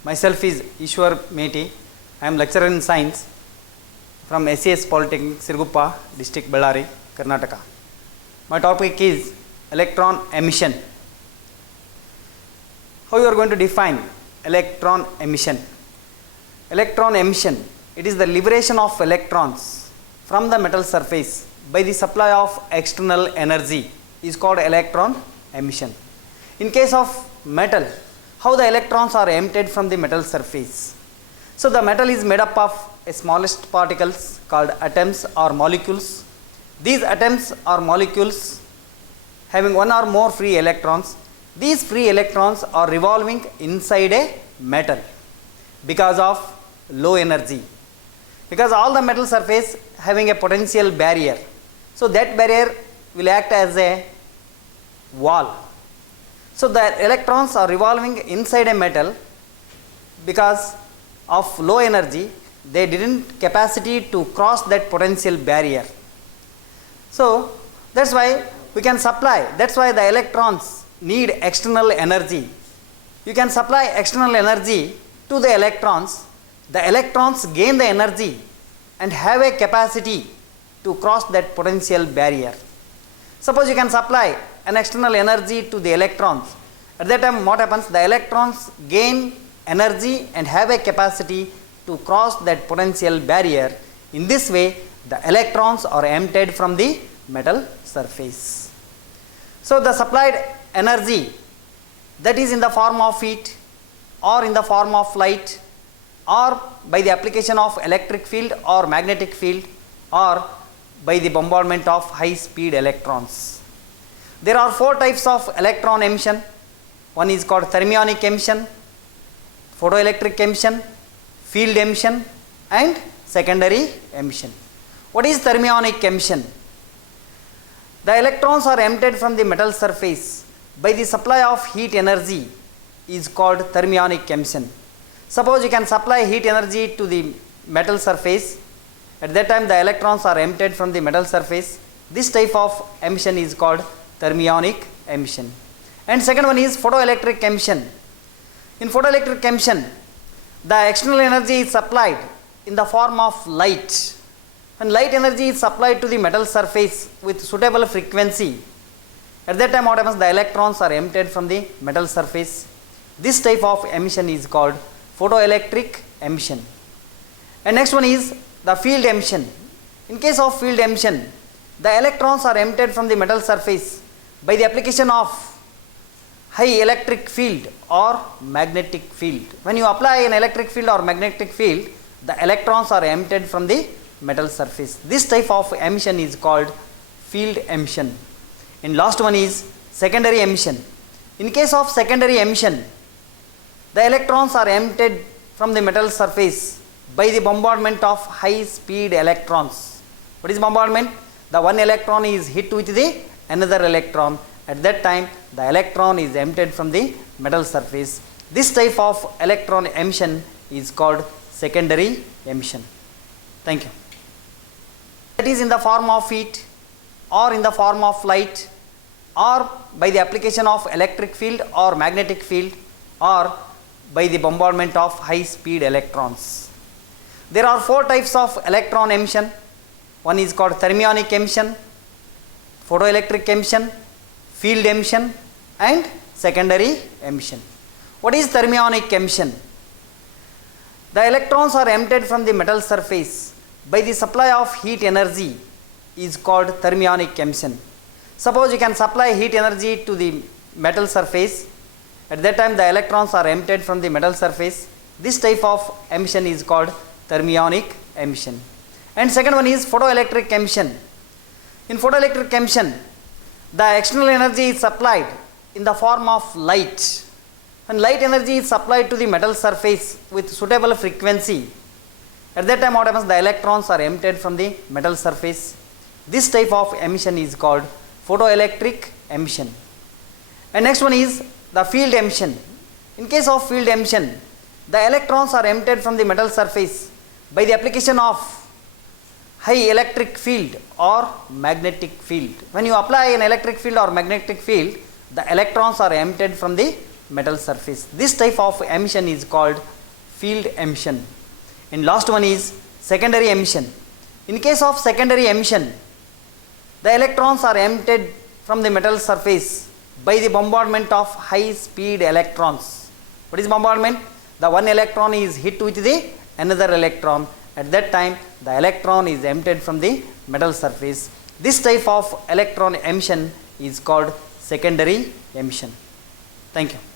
Myself is Ishwar Meti. I am lecturer in science from SES Polytechnic, Sirguppa, District, Bellary, Karnataka. My topic is electron emission. How you are going to define electron emission? Electron emission, it is the liberation of electrons from the metal surface by the supply of external energy is called electron emission. In case of metal, how the electrons are emitted from the metal surface. So the metal is made up of smallest particles called atoms or molecules. These atoms or molecules having one or more free electrons. These free electrons are revolving inside a metal because of low energy. Because all the metal surface having a potential barrier. So that barrier will act as a wall. So the electrons are revolving inside a metal because of low energy, they didn't capacity to cross that potential barrier. So that's why we can supply, that's why the electrons need external energy. You can supply external energy to the electrons gain the energy and have a capacity to cross that potential barrier. Suppose you can supply an external energy to the electrons. At that time what happens? The electrons gain energy and have a capacity to cross that potential barrier. In this way, the electrons are emitted from the metal surface. So the supplied energy, that is in the form of heat or in the form of light or by the application of electric field or magnetic field or by the bombardment of high speed electrons. There are four types of electron emission. One is called thermionic emission, photoelectric emission, field emission and secondary emission. What is thermionic emission? The electrons are emitted from the metal surface by the supply of heat energy is called thermionic emission. Suppose you can supply heat energy to the metal surface. At that time the electrons are emitted from the metal surface. This type of emission is called thermionic emission. And second one is photoelectric emission. In photoelectric emission, the external energy is supplied in the form of light. And light energy is supplied to the metal surface with suitable frequency. At that time what happens? The electrons are emitted from the metal surface. This type of emission is called photoelectric emission. And next one is the field emission. In case of field emission, the electrons are emitted from the metal surface by the application of high electric field or magnetic field. When you apply an electric field or magnetic field, the electrons are emitted from the metal surface. This type of emission is called field emission. And last one is secondary emission. In case of secondary emission, the electrons are emitted from the metal surface by the bombardment of high speed electrons. What is bombardment? The one electron is hit with the another electron. At that time the electron is emitted from the metal surface. This type of electron emission is called secondary emission. Thank you. That is in the form of heat or in the form of light or by the application of electric field or magnetic field or by the bombardment of high speed electrons. There are four types of electron emission. One is called thermionic emission, photoelectric emission, field emission and secondary emission. What is thermionic emission? The electrons are emitted from the metal surface by the supply of heat energy is called thermionic emission. Suppose you can supply heat energy to the metal surface. At that time the electrons are emitted from the metal surface. This type of emission is called thermionic emission. And second one is photoelectric emission. In photoelectric emission, the external energy is supplied in the form of light. And light energy is supplied to the metal surface with suitable frequency. At that time what happens? The electrons are emitted from the metal surface. This type of emission is called photoelectric emission. And next one is the field emission. In case of field emission, the electrons are emitted from the metal surface by the application of high electric field or magnetic field. When you apply an electric field or magnetic field, the electrons are emitted from the metal surface. This type of emission is called field emission. And last one is secondary emission. In case of secondary emission, the electrons are emitted from the metal surface by the bombardment of high speed electrons. What is bombardment? The one electron is hit with the another electron. At that time, the electron is emitted from the metal surface. This type of electron emission is called secondary emission. Thank you.